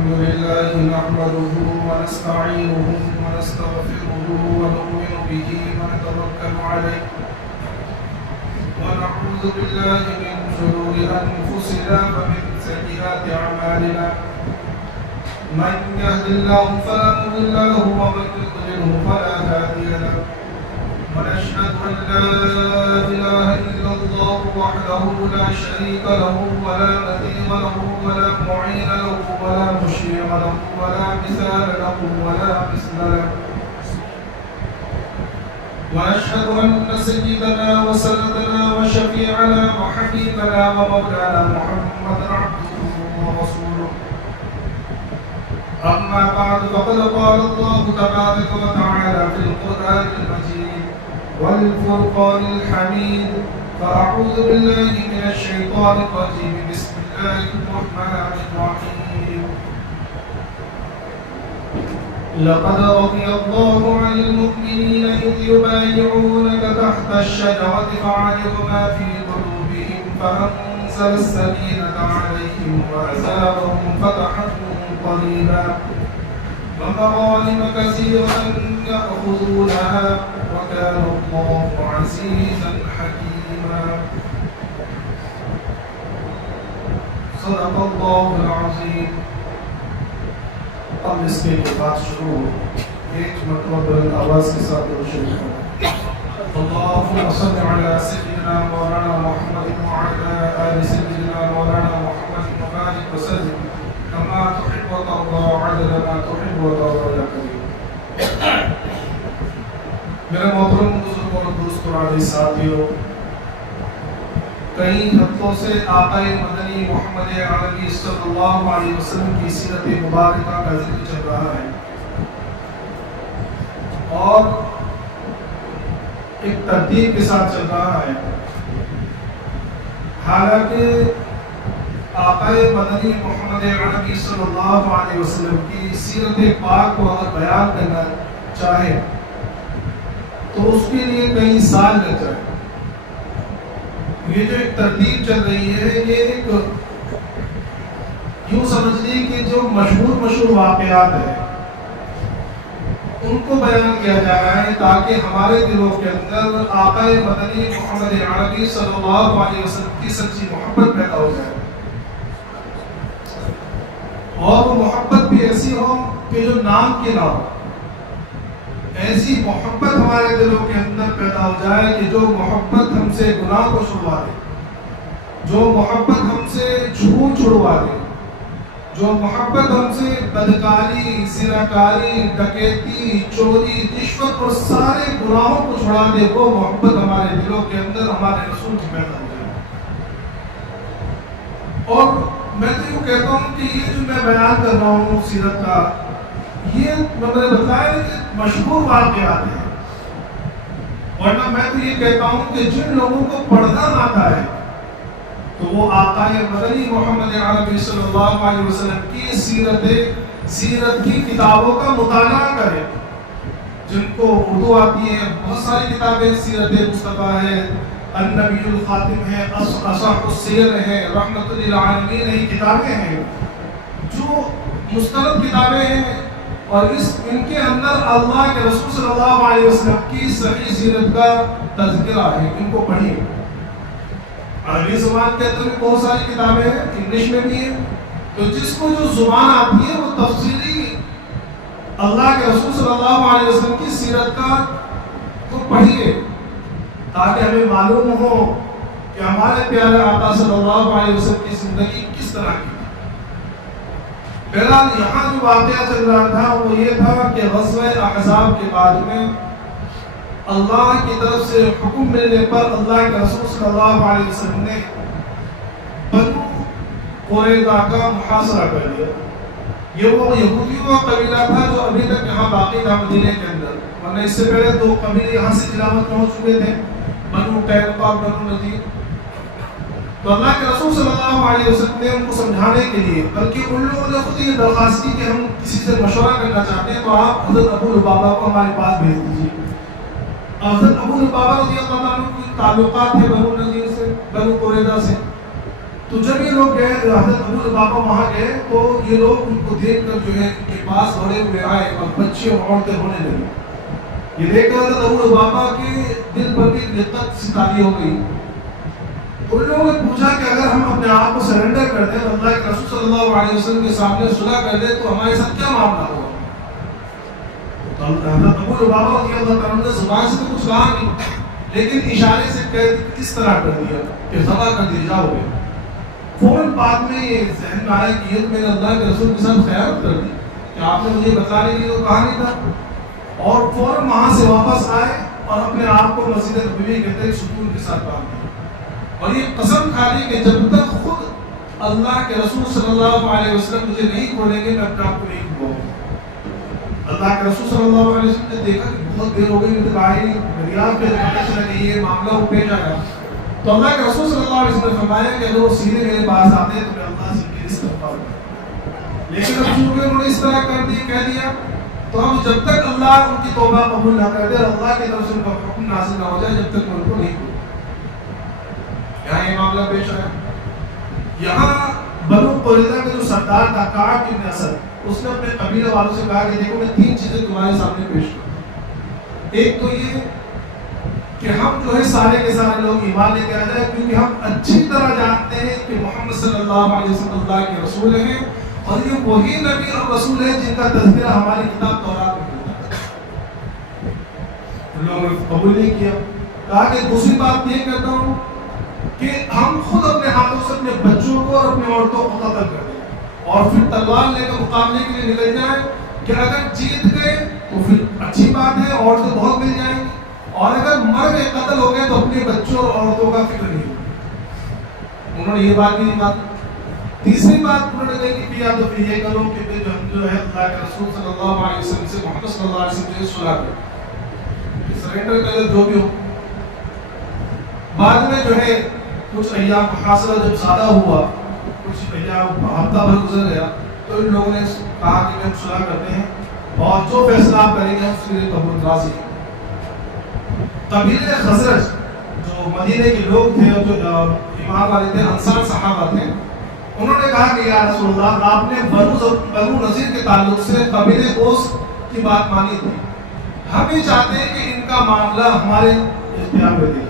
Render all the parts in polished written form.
الحمد لله نحمده ونستعينه ونستغفره ونؤمن به ونتوكل عليه ونعوذ بالله من شرور أنفسنا ومن سيئات أعمالنا من يهد الله فلا مضل له ومن يضلله فلا هادي له ونشهد أن لا إله إلا الله وحده لا شريك له ولا نظير له ولا معين له ولا مشيع له ولا مثال له ولا مثل له ونشهد أن سيدنا وسندنا وشفيعنا وحبيبنا ومولانا محمد عبده ورسوله أما بعد فقد قال الله تبارك وتعالى في القرآن المجيد والفرقان الحميد فأعوذ بالله من الشيطان الرجيم بسم الله الرحمن الرحيم لقد رضي الله عن المؤمنين إذ يبايعونك تحت الشجرة فعلم ما في قلوبهم فأنزل السكينة عليهم وأثابهم فتحا قريبا ومغانم كثيرة يأخذونها وكان الله عزيزا حكيما صدق الله العظيم. اب اس کے بعد شروع ایک مرتبہ بلند آواز کے ساتھ درود شریف اللهم صل على سيدنا مولانا محمد وعلى آل سيدنا مولانا محمد وبارك وسلم كما تحب وترضى عدد ما تحب وترضى يا كريم. میرے محترم بزرگوں اور دوستوں اور ساتھیوں، کئی ہفتوں سے آقا مدنی محمد عربی صلی اللہ علیہ وسلم کی سیرت مبارکہ کا ذکر چل رہا ہے اور ایک ترتیب کے ساتھ چل رہا ہے. حالانکہ آقا مدنی محمد عربی صلی اللہ علیہ وسلم کی سیرت پاک کو اگر بیان کرنا چاہے تو اس کے لیے کئی سال لگ جائے. یہ جو ایک ترتیب چل رہی ہے یہ ایک یوں سمجھ لی کہ جو مشہور واقعات ہیں ان کو بیان کیا جا رہا ہے تاکہ ہمارے دلوں کے اندر آقا مدنی محمد عربی صلی اللہ علیہ وسلم کی سچی محبت پیدا ہو جائے اور وہ محبت بھی ایسی ہو کہ جو نام کی نہ ہو. ایسی محبت ہمارے دلوں کے اندر پیدا ہو جائے کہ جو محبت ہم سے گناہ کو چھڑوا دے، جو محبت ہم سے جھوٹ چھڑوا دے، جو محبت ہم سے بدکاری، زناکاری، ڈکیتی، چوری، رشوت اور سارے گناہوں کو چھڑا دے، وہ محبت ہمارے دلوں کے اندر ہمارے رسول کی پیدا ہو جائے. اور میں تو یوں کہتا ہوں کہ یہ جو میں بیان کر رہا ہوں سیرت کا، یہ میں نے بتایا کہ مشہور واقعات ہیں، ورنہ میں تو یہ کہتا ہوں کہ جن لوگوں کو پڑھنا آتا ہے تو وہ آقا مدنی محمد عربی صلی اللہ علیہ وسلم کی سیرت کی کتابوں کا مطالعہ کرے. جن کو اردو آتی ہے بہت ساری کتابیں، سیرت مصطفیٰ ہے، النبی الخاتم ہے، اصح السیر ہے، رحمت للعالمین ہے، کتابیں ہیں جو مستند کتابیں ہیں اور ان کے اندر اللہ کے رسول صلی اللہ علیہ وسلم کی صحیح سیرت کا تذکرہ ہے. ان کو پڑھیے. عربی زبان کے اندر بھی بہت ساری کتابیں ہیں، انگلش میں بھی ہیں، تو جس کو جو زبان آتی ہے وہ تفصیلی اللہ کے رسول صلی اللہ علیہ وسلم کی سیرت کا تو پڑھیے تاکہ ہمیں معلوم ہو کہ ہمارے پیارے آقا صلی اللہ علیہ وسلم کی زندگی کس طرح کی. بہرحال یہاں جو واقعہ چل رہا تھا وہ یہ تھا کہ غزوہ احزاب کے بعد میں اللہ کی طرف سے حکم ملنے پر اللہ کے رسول صلی اللہ علیہ وسلم نے بنو قریظہ کا محاصرہ کر لیا. یہ وہ یہودیوں کا قبیلہ تھا جو ابھی تک یہاں باقی تھا مدینے کے اندر، ورنہ اس سے پہلے دو قبیلے یہاں سے تلاوت میں ہو چکے تھے، بنو قینقاع اور بنو نذیر. تو اللہ کے رسول صلی اللہ علیہ وسلم نے ان کو سمجھانے کے لیے، بلکہ ان لوگوں نے خود یہ درخواست کی کہ ہم کسی سے مشورہ کرنا چاہتے ہیں تو آپ حضرت ابو لبابہ کو ہمارے پاس بھیج دیجیے. حضرت ابو لبابہ رضی اللہ عنہ کے تعلقات تھے بنو نذیر سے، بنو قریظہ سے. تو جب یہ لوگ گئے حضرت ابو لبابہ وہاں گئے تو یہ لوگ ان کو دیکھ کر جو ہے ان کے پاس دوڑے ہوئے آئے اور بچے اور عورتیں ہونے لگے۔ یہ دیکھ کر حضرت ابو لبابہ کے دل پر بھی دقت ستاری ہو گئی۔ ان لوگوں نے پوچھا کہ اگر ہم اپنے آپ کو سرنڈر کر دیں، اللہ کے رسول صلی اللہ علیہ وسلم کے سامنے صلح کر دیں تو ہمارے ساتھ کیا معاملہ ہوگا؟ تو حضرت ابو لبابہ رضی اللہ تعالیٰ نے زبان سے تو کچھ کہا نہیں، لیکن اشارے سے کس طرح کر دیا کہ ذبح کر دیا جاؤ گے۔ فوراً بعد میں یہ ذہن میں آیا کہ یہ تو میں نے اللہ کے رسول کے ساتھ خیانت کر دی کہ آپ نے مجھے بتانے کے لیے تو کہا نہیں تھا، اور فوراً وہاں سے واپس آئے اور اپنے آپ کو مسجد نبوی کے اندر سکون کے ساتھ باندھ دیا اور یہ قسم کھا لی کہ جب تک خود اللہ کے رسول صلی اللہ علیہ وسلم مجھے نہیں کھولیں گے میں اپنے آپ کو نہیں کھولوں گا۔ اللہ کے رسول صلی اللہ علیہ وسلم نے دیکھا کہ بہت دیر ہو گئی، دریافت پہ پتہ چلا کہ یہ معاملہ وہ پیش آیا، تو اللہ کے رسول صلی اللہ علیہ وسلم نے فرمایا کہ اگر وہ سیدھے میرے پاس آتے ہیں تو میں اللہ سے ان کی استغفار کروں، لیکن اب چونکہ انہوں نے اس طرح کر دی کہہ دیا تو ہم جب تک اللہ ان کی توبہ قبول نہ کر دے اور اللہ کی طرف سے ان کا حکم نازل نہ ہو جائے جب تک ان کو نہیں کھولیں۔ یہاں یہ معاملہ پیش آیا۔ یہاں بنو قریظہ کا جو سردار تھا کعب بن اسد، اس نے اپنے قبیلے والوں سے کہا کہ دیکھو میں 3 چیزیں تمہارے سامنے پیش کروں۔ ایک تو یہ کہ ہم جو ہے سارے کے سارے لوگ ایمان لے کے آ جائیں، کیونکہ ہم اچھی طرح جانتے ہیں کہ محمد صلی اللہ علیہ وسلم اللہ کے رسول ہیں اور یہ وہی نبی اور رسول ہے جن کا تذکرہ ہماری کتاب تورات میں ملتا ہے۔ ان لوگوں نے قبول نہیں کیا۔ کہا کہ دوسری بات یہ کہتا ہوں کہ ہم خود اپنے ہاتھوں سے اپنے بچوں کو اور اپنی عورتوں کو قتل کر دیں اور پھر تلوار لے کر مقابلے کے لیے نکل جائیں کہ اگر جیت گئے تو پھر اچھی بات ہے، عورتیں بہت مل جائیں گی، اور اگر مر گئے قتل ہو گئے تو اپنے بچوں اور عورتوں کا فکر نہیں ہوگا۔ انہوں نے یہ بات بھی نہیں مانی۔ تیسری بات انہوں نے کہی کہ یا تو پھر یہ کرو کہ ہم جو ہے اللہ کے رسول صلی اللہ علیہ وسلم سے محمد صلی اللہ علیہ وسلم سے صلح کریں، سرنڈر کر جو بھی ہو۔ بعد میں جو ہے کچھ ایام محاصرہ جب زیادہ ہوا، کچھ ایام ہفتہ بھر گزر گیا، تو ان لوگوں نے کہا کہ ہم صلح کرتے ہیں اور جو فیصلہ آپ کریں گے ہم اس کے لیے قبول راضی ہیں۔ قبیلے خزرج جو مدینے کے لوگ تھے اور جو ایمان والے تھے، انصار صحابہ تھے، انہوں نے کہا کہ یا رسول اللہ آپ نے بنو نذیر کے تعلق سے قبیلے اوس کی بات مانی تھی، ہم بھی چاہتے ہیں کہ ان کا معاملہ ہمارے اختیار میں دیا۔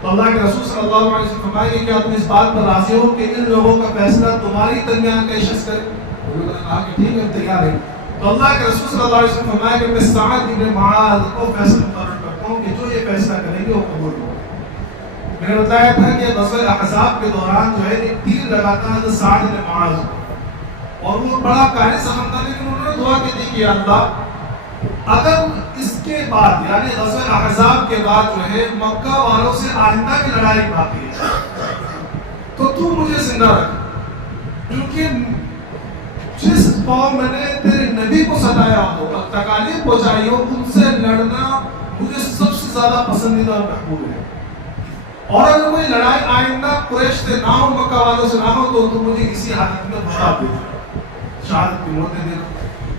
تو اللہ کے رسول صلی اللہ علیہ وسلم فرمائے کہ کیا تم اس بات پر راضی ہو کہ ان لوگوں کا فیصلہ تمہاری درمیان کا شخص کرے؟ انہوں نے کہا کہ ٹھیک ہے تیار ہے۔ تو اللہ کے رسول صلی اللہ علیہ وسلم فرمایا کہ میں سعد بن معاذ کو فیصلہ مقرر کرتا ہوں کہ جو یہ فیصلہ کریں گے وہ قبول ہوگا۔ میں نے بتایا تھا کہ غزوہ احزاب کے دوران جو ہے ایک تیر لگاتا حضرت سعد بن معاذ اور وہ بڑا قائل سخن تھا، لیکن انہوں نے دعا کی تھی کہ اللہ اگر اس کے بعد یعنی غزوہ احزاب کے بعد جو ہے مکہ والوں سے آئندہ کی لڑائی باقی ہے تو تو مجھے زندہ رکھ، کیونکہ جس قوم نے تیرے نبی کو ستایا ہو اور تکالیف پہنچائی ہو ان سے لڑنا مجھے سب سے زیادہ پسندیدہ اور محبوب ہے، اور اگر کوئی لڑائی آئندہ قریش سے نہ ہو مکہ والوں سے نہ ہو تو مجھے اسی حالت میں بتا دے شہادت کی موت دے دینا۔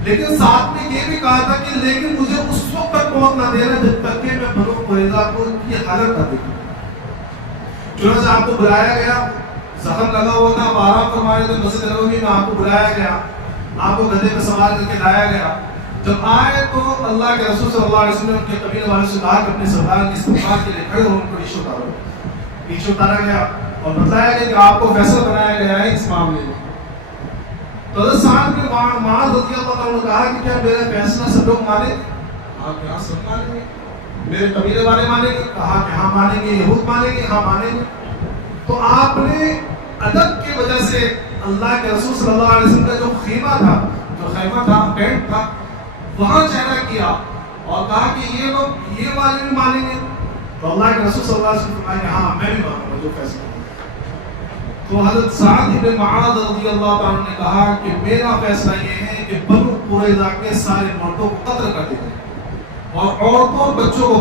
لیکن ساتھ میں یہ بھی کہا تھا کہ لیکن مجھے اس وقت تک موت نہ دینا جب تک کہ میں بنو قریظہ کو کی حالت نہ دیکھوں۔ چنانچہ آپ کو بلایا گیا، زخم لگا ہوا تھا، آپ آرام فرما رہے تھے مسجد نبوی میں، آپ کو بلایا گیا، آپ کو گدھے پہ سوار کر کے لایا گیا۔ جب آئے تو اللہ کے رسول صلی اللہ علیہ وسلم نے ان کے قبیلے والوں سے کہا کہ اپنے سردار کے استقبال کے لیے کھڑے ہو، ان کو نیچے اتارو۔ نیچے اتارا گیا اور بتلایا گیا کہ آپ کو فیصلہ بنایا گیا ہے اس معاملے میں۔ تو حضرت سعد بن معاذ رضی اللہ عنہ نے کہا کہ کیا میرا فیصلہ سب لوگ مانیں گے؟ کہا کہ ہاں سب مانیں گے۔ میرے قبیلے والے مانیں گے؟ کہا کہ ہاں مانیں گے۔ یہود مانیں گے؟ ہاں مانیں گے۔ تو آپ نے ادب کی وجہ سے اللہ کے رسول صلی اللہ علیہ وسلم کا جو خیمہ تھا ٹینٹ تھا وہاں چہرہ کیا اور کہا کہ یہ لوگ یہ والے بھی مانیں گے؟ تو اللہ کے رسول صلی اللہ علیہ وسلم نے کہا کہ ہاں میں بھی مانوں گا جو فیصلہ۔ تو حضرت سعد بن معاذ رضی اللہ عنہ نے کہا کہ میرا فیصلہ یہ ہے کہ بنو قریظہ کے سارے مردوں کو قتل کر دیا جائے اور عورتوں اور بچوں کو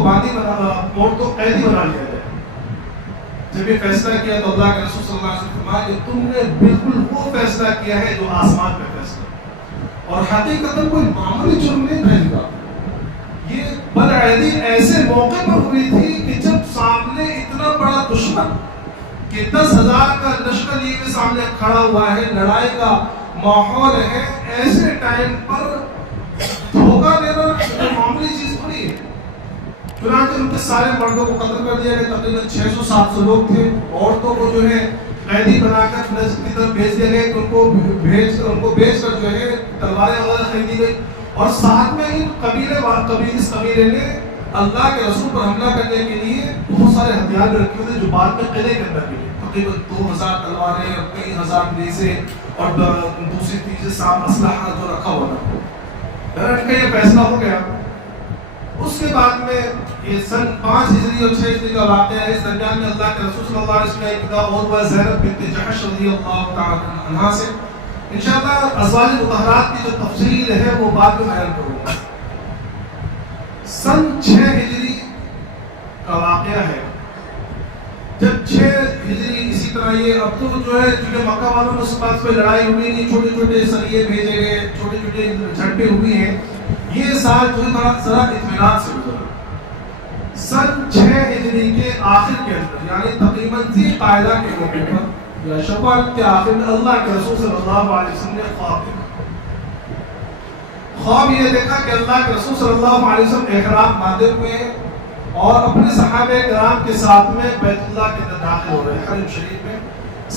قیدی بنا لیا جائے۔ جب یہ فیصلہ کیا تو اللہ کے رسول صلی اللہ علیہ وسلم فرمایا کہ تم نے بالکل وہ فیصلہ کیا ہے جو آسمان پہ فیصلہ، اور حقیقتاً کوئی معمولی جرم نہیں تھا ان کا۔ یہ بدعہدی ایسے موقع پر ہوئی تھی کہ جب سامنے اتنا بڑا دشمن کہ 10,000 کا لشکر یہ کے سامنے کھڑا ہوا ہے، لڑائی کا ماحول ہے، ایسے ٹائم پر دھوکہ دینا معمولی چیز تھوڑی ہے۔ چنانچہ ان کے سارے مردوں کو قتل کر دیا گیا، تقریباً 600-700 لوگ تھے۔ عورتوں کو جو ہے قیدی بنا کر نجد کی طرف بھیج دیے گئے، ان کو بیچ کر جو ہے تلواریں وغیرہ خریدی گئی، اور ساتھ میں ہی اس قبیلے نے اللہ کے رسول پر حملہ کرنے کے لیے بہت سارے ہتھیار بھی رکھے ہوئے تھے، جو بعد میں قلعے کے اندر ملے، تقریباً 2000 تلواریں اور کئی ہزار نیزے اور دوسری چیزیں سام اسلحہ جو رکھا ہوا تھا۔ ان کا یہ فیصلہ ہو گیا۔ اس کے بعد میں یہ سن 5 ہجری اور 6 ہجری کا واقعہ ہے۔ اس درمیان میں اللہ کے رسول صلی اللہ علیہ وسلم کا ایک نکاح اور ہوا زینب بنت جحش رضی اللہ تعالی عنہا سے۔ انشاءاللہ ازواج مطہرات کی جو تفصیل ہے وہ بعد میں بیان کروں گا۔ سن 6 ہجری کا واقعہ ہے، جب 6 ہجری اسی طرح یہ اب تو جو ہے چونکہ مکہ والوں میں اس بات پہ لڑائی ہوئی نہیں، چھوٹے چھوٹے سریے بھیجے گئے، چھوٹے چھوٹے جھڑپیں ہوئی ہیں، یہ سال جو ہے ذرا اطمینان سے گزرا۔ سن 6 ہجری کے آخر کے اندر یعنی تقریباً ذی قاعدہ کے موقع پر یا شوال کے آخر میں اللہ کے رسول صلی اللہ علیہ وسلم نے خواب دیکھا۔ خواب یہ دیکھا کہ اللہ کے رسول صلی اللہ علیہ وسلم احرام باندھے ہوئے ہیں اور اپنے صحابہ کرام کے ساتھ میں بیت اللہ کے اندر داخل ہو رہے ہیں، حرم شریف میں۔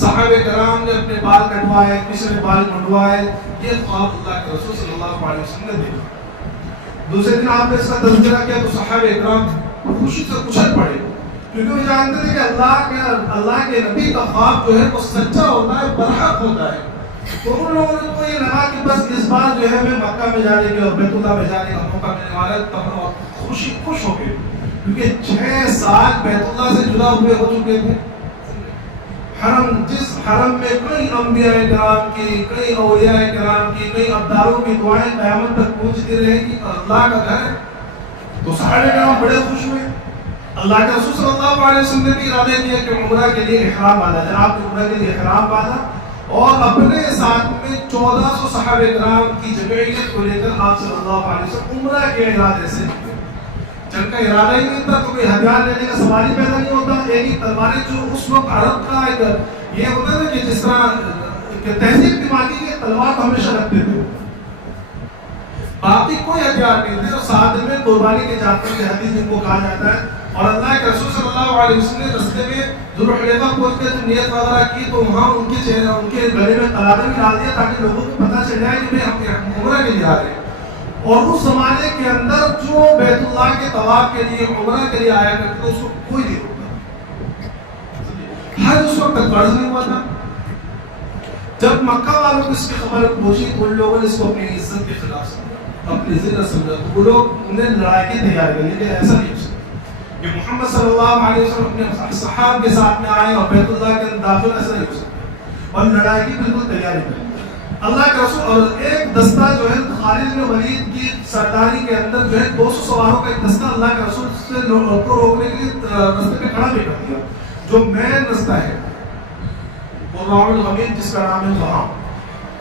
صحابہ کرام نے اپنے بال کٹوائے، کسی نے بال منڈوائے، یہ خواب اللہ کے رسول صلی اللہ علیہ وسلم نے دیکھا۔ دوسرے دن آپ نے اس کا تذکرہ کیا تو صحابہ کرام خوشی سے اچھل پڑے، کیونکہ وہ جانتے تھے کہ اللہ کے نبی کا خواب جو ہے وہ سچا ہوتا ہے، برحق ہوتا ہے۔ تو ان لوگوں کو یہ لگا کہ بس اس بار جو ہے میں مکہ میں جانے کے اور بیت اللہ میں جانے کا موقع ملنے والا ہے، تب خوش ہو گئے، کیونکہ 6 سال بیت اللہ سے جدا ہوئے ہو چکے تھے۔ جس حرم میں کئی انبیاء کرام کی، کئی اولیاء کرام کی، کئی ابدالوں کی دعائیں قیامت تک پہنچتی رہے گی، اللہ کا گھر ہے، تو صحابہ کرام بڑے خوش ہوئے۔ اللہ کے رسول صلی اللہ علیہ وسلم نے بھی ارادہ کیا کہ عمرہ کے لیے احرام باندھا جائے۔ آپ نے عمرہ کے لیے احرام باندھا اور اپنے ساتھ میں 1400 صحابہ کرام کی جمعیت کو لے کر آپ صلی اللہ علیہ وسلم عمرہ کے ارادے سے جن کا ارادہ ہی نہیں تھا، تو کوئی ہتھیار لینے کا سوال ہی پیدا نہیں ہوتا۔ ایک ہی تلواریں جو اس وقت عرب کا ایک یہ ہوتا ہے کہ جس طرح تہذیب دماغی کی تلوار تو ہمیشہ رکھتے تھے، باقی کوئی ہتھیار نہیں تھے، اور ساتھ میں قربانی کے جانور کے حدیث جن کو کہا جاتا ہے۔ اور اللہ کے رسول صلی اللہ علیہ وسلم نے رستے میں ذوالحلیفہ پہنچ کے جب نیت وغیرہ کی تو وہاں ان کے گلے میں قلادہ بھی ڈال دیا تاکہ لوگوں کو پتہ چل جائے کہ ہم عمرہ کے لیے آ رہے ہیں۔ اور اس زمانے کے اندر جو بیت اللہ کے طواف کے لیے عمرہ کے لیے آیا کرتے تھے اس کو کوئی نہیں روکتا، حج اس وقت تک فرض نہیں ہوا تھا۔ جب مکہ والوں کو اس کی خبر پہنچی تو ان لوگوں نے اس کو اپنی عزت کے خلاف سمجھا، اپنی ذلت سمجھا، تو وہ لوگ انہیں لڑائی کی تیاری کر لی کہ ایسا نہیں ہو سکتا کہ محمد صلی اللہ علیہ وسلم اپنے صحابہ کے ساتھ میں آئے اور بیت اللہ کے اندر داخل، ایسا نہیں ہو سکتا، اور لڑائی کی بالکل تیاری کر لی۔ اللہ کے رسول اور ایک دستہ جو ہے خالد بن ولید کی سرداری کے اندر جو ہے 200 سواروں کا ایک دستہ اللہ کے رسول سے کو روکنے کے لیے راستے پہ کھڑا بھی کر دیا، جو مین رستہ ہے وہ راؤل غمید جس کا نام ہے وہاں۔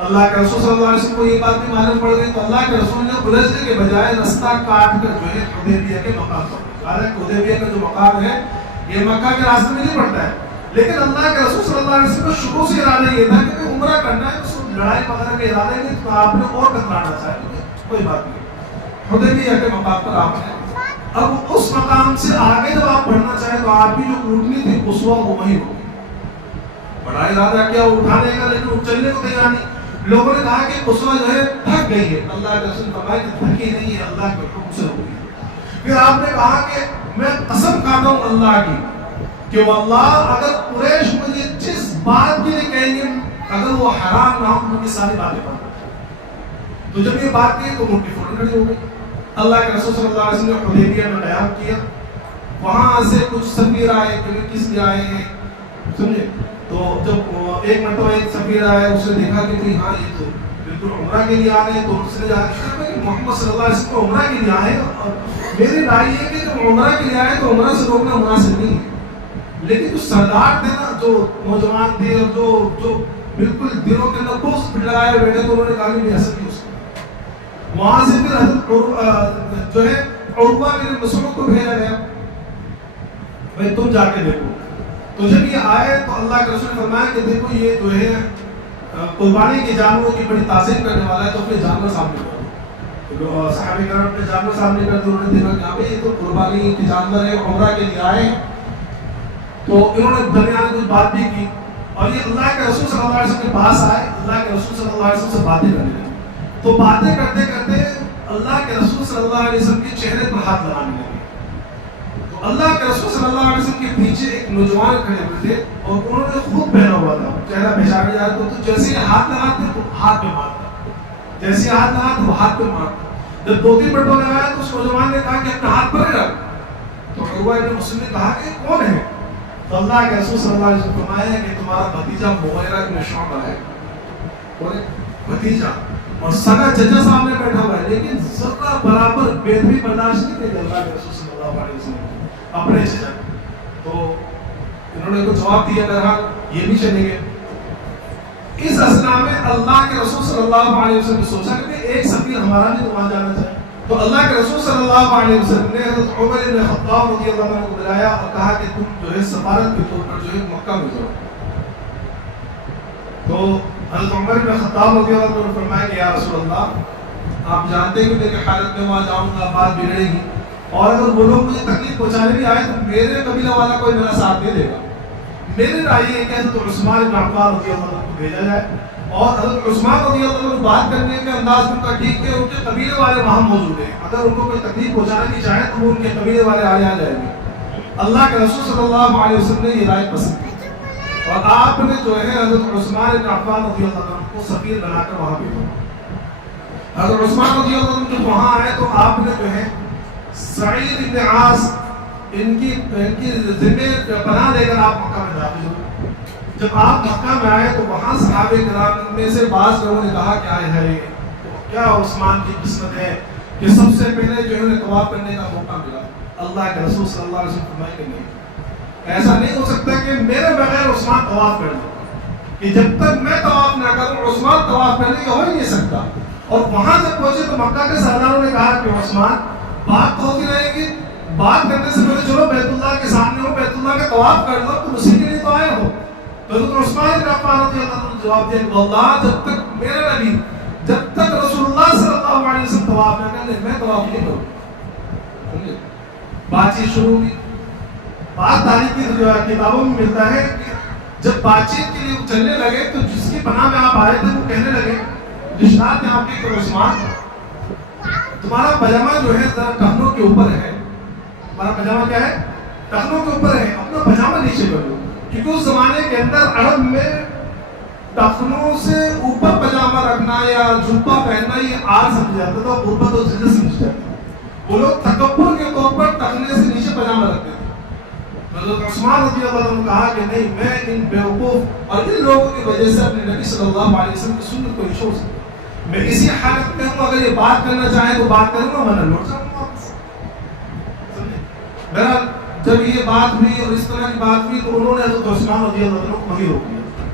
اللہ کے رسول صلی اللہ علیہ وسلم کو یہ بات بھی معلوم پڑ گئی تو اللہ کے رسول نے الجھنے کے بجائے رستہ کاٹ کر جو ہے حدیبیہ کے مقام پر، حالانکہ حدیبیہ کا جو مقام ہے یہ مکہ کے راستے میں نہیں پڑتا ہے، لیکن اللہ کے رسول صلی اللہ علیہ وسلم کا شروع سے ارادہ یہ تھا کہ عمرہ کرنا ہے، تو لڑائی وغیرہ کے ارادے نہیں، تو آپ نے اور کترانا چاہیے، کوئی بات نہیں، حدیبیہ کے مقام پر آپ ہیں۔ اب اس مقام سے آگے جب آپ بڑھنا چاہیں تو آپ کی جو اونٹنی تھی قصوہ وہ وہی ہوگی، بڑا ارادہ کیا اٹھانے کا لیکن وہ چلنے کو تیار نہیں۔ لوگوں نے کہا کہ قصوہ جو ہے تھک گئی ہے، اللہ کے رسول فرمایا کہ تھکی نہیں ہے، اللہ کے حکم سے ہوگی۔ پھر آپ نے کہا کہ میں قسم کھاتا ہوں اللہ کی کہ واللہ اگر قریش مجھے جس بات کے لیے کہیں گے اگر وہ حرام نہ ہو تو مجھے ساری باتیں بتا۔ تو جب یہ بات کی تو مٹھی فوراً کھڑی ہو گئی۔ اللہ کے رسول صلی اللہ علیہ وسلم نے حدیبیہ میں قیام کیا، وہاں سے کچھ سفیر آئے کہ کس لیے آئے ہیں سمجھے، تو جب ایک مرتبہ ایک سفیر آیا اس نے دیکھا کہ ہاں یہ تو بالکل عمرہ کے لیے آ رہے ہیں، تو اس نے جا کہا کہ محمد صلی اللہ علیہ وسلم عمرہ کے لیے آئے، اور میری رائے یہ ہے کہ جب عمرہ کے لیے آئے تو عمرہ سے روکنا مناسب نہیں ہے، لیکن جو سردار تھے نا، جو نوجوان تھے اور جو بالکل دلوں کے اندر پوسٹ لگائے بیٹھے، تو انہوں نے کہا کہ ایسا نہیں ہو سکتا۔ وہاں سے پھر حضرت جو ہے عروہ بن مسعود کو بھیجا گیا، بھائی تم جا کے دیکھو، تو جب یہ آئے تو اللہ کے رسول نے فرمایا کہ دیکھو یہ جو ہے قربانی کے جانوروں کی بڑی تعظیم کرنے والا ہے، تو اپنے جانور سامنے کرو۔ صحابہ کرام اپنے جانور سامنے کر دیا، انہوں نے دیکھا کہ ہاں یہ تو قربانی کے جانور ہے، عمرہ کے لیے آئے، تو انہوں نے درمیان میں کچھ بات بھی کی، اور یہ اللہ کے رسول صلی اللہ علیہ وسلم کے پاس آئے، اللہ کے رسول صلی اللہ علیہ وسلم سے باتیں کرنے لگے۔ تو باتیں کرتے کرتے اللہ کے رسول صلی اللہ علیہ وسلم کے چہرے پر ہاتھ لگانے لگے۔ تو اللہ کے رسول صلی اللہ علیہ وسلم کے پیچھے ایک نوجوان کھڑے ہوئے تھے، اور انہوں نے خود پہنا ہوا تھا، چہرہ پہچانا جاتا تو جیسے ہی ہاتھ لگاتے تو ہاتھ پہ مارتا، جیسے ہاتھ لگاتے وہ ہاتھ پہ مارتا۔ جب 2-3 مرتبہ لگایا تو اس نوجوان نے کہا کہ اپنا ہاتھ پر رکھ، تو عروہ ابن مسلم نے کہا کہ کون ہے؟ تو اللہ کے رسول صلی اللہ علیہ وسلم فرمایا کہ تمہارا بھتیجا مغیرہ ابن شعبہ ہے، اور بھتیجا اور سگا چچا سامنے بیٹھا ہوا ہے، لیکن ذرہ برابر بےدبی برداشت نہیں کرتے اللہ کے رسول صلی اللہ علیہ وسلم اپنے چچا۔ تو انہوں نے کو جواب دیا، بہرحال یہ بھی چلے گئے۔ اس اثنا میں اللہ کے رسول صلی اللہ علیہ وسلم نے سوچا کہ ایک سفیر ہمارا بھی وہاں جانا چاہے، تو اللہ کے رسول صلی اللہ علیہ وسلم نے حضرت عمر بن خطاب رضی اللہ عنہ کو بلایا اور کہا کہ تم جو ہے سفارت کے طور پر جو ہے مکہ میں جاؤ۔ تو حضرت عمر بن خطاب رضی اللہ عنہ نے فرمایا کہ یا رسول اللہ، آپ جانتے ہیں کہ میری حالت میں وہاں جاؤں گا، بات بگڑے گی، اور اگر وہ لوگ مجھے تکلیف پہنچانے بھی آئے تو میرے قبیلہ والا کوئی میرا ساتھ نہیں دے گا۔ میری رائے ہے کہ حضرت عثمان بن عفان رضی اللہ عنہ کو بھیجا جائے، اور حضرت عثمان رضی اللہ عنہ بات کرنے کے انداز ان کا ٹھیک ہے، ان کے قبیلے والے وہاں موجود ہیں، اگر ان کو کوئی تکلیف پہنچانا بھی چاہے تو وہ ان کے قبیلے والے آ جائیں گے۔ اللہ کے رسول صلی اللہ علیہ وسلم نے یہ رائے پسند کی، اور آپ نے جو ہے حضرت عثمان بن عفان رضی اللہ عنہ کو سفیر بنا کر وہاں بھیجا۔ حضرت عثمان رضی اللہ عنہ جب وہاں آئے تو آپ نے جو ہے سعید بن عاص ان کی ذمہ پناہ دے کر آپ مکہ میں داخل ہوئے۔ جب آپ مکہ میں آئے تو وہاں صحابہ کرام میں سے بعض لوگوں نے کہا کہ آئے ہے کیا عثمان کی قسمت ہے کہ سب سے پہلے جو ہے طواف کرنے کا موقع ملا۔ اللہ کے رسول صلی اللہ علیہ وسلم فرمائے کہ نہیں، ایسا نہیں ہو سکتا کہ میرے بغیر عثمان طواف کر لے، کہ جب تک میں طواف نہ کروں عثمان طواف کرنے کا ہو ہی نہیں سکتا۔ اور وہاں جب پہنچے تو مکہ کے سرداروں نے کہا کہ عثمان بات تو ہوتی رہے گی، بات کرنے سے پہلے چلو بیت اللہ کے سامنے ہو، بیت اللہ کا طواف کر لو، تم اسی کے لیے تو آئے ہو۔ تو حضرت عثمان بن عفان رضی اللہ عنہ نے جواب دیا کہ واللہ جب تک میرا نبی، جب تک رسول اللہ صلی اللہ علیہ وسلم طواف نہ کریں میں طواف نہیں کروں۔ بات چیت شروع ہوئی، بات تاریخ کی کتابوں میں ملتا ہے کہ جب بات چیت کے لیے چلنے لگے تو جس کی پناہ میں آپ آئے تھے وہ کہنے لگے، رشتات یہاں پہ کہ عثمان تمہارا پجامہ جو ہے ذرا ٹخنوں کے اوپر ہے، تمہارا پجامہ کیا ہے؟ ٹخنوں کے اوپر ہے، اپنا پجامہ نیچے کر لو، کیونکہ اس زمانے کے اندر عرب میں ٹخنوں سے اوپر پجامہ رکھنا یا جبہ پہننا یہ آر سمجھا جاتا تھا، غربت اور ذلت سمجھ جاتا تھا۔ وہ لوگ تکبر کے طور پر ٹخنے سے نیچے پجامہ رکھتے تھے۔ حضرت عثمان رضی اللہ عنہ نے کہا کہ نہیں، میں ان بیوقوف اور ان لوگوں کی وجہ سے اپنے نبی صلی اللہ علیہ وسلم کی سنت کو نہیں چھوڑ سکتا، میں اسی حالت میں ہوں، اگر یہ بات کرنا چاہیں تو بات کروں گا، ورنہ لوٹ جاؤں گا واپس۔ بہرحال جب یہ بات ہوئی اور اس طرح کی بات ہوئی تو انہوں نے حضرت عثمان رضی اللہ عنہ کو وہیں روک دیا،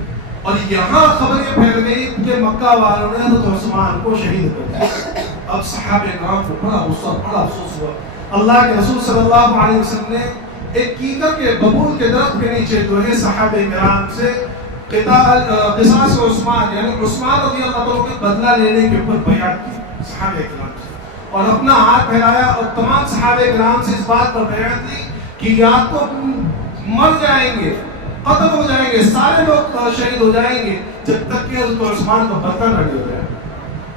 اور یہاں خبر یہ پھیل گئی کہ مکہ والوں نے حضرت عثمان کو شہید کر دیا۔ اب صحابہ کرام کو بڑا غصہ، بڑا افسوس ہوا۔ اللہ کے رسول صلی اللہ علیہ وسلم نے ایک کیکر کے ببول کے درخت کے نیچے جو ہے صحابہ کرام سے قصاص عثمان یعنی عثمان رضی اللہ عنہ کے بدلہ لینے کے اوپر بیعت کی صحابہ کرام سے، اور اپنا ہاتھ پھیلایا اور تمام صحابہ کرام سے اس بات پر بیعت لی کہ یا تو مر جائیں گے، قتل ہو جائیں گے، سارے لوگ شہید ہو جائیں گے جب تک کہ حضرت عثمان کا بدلہ نہ لیا جائے۔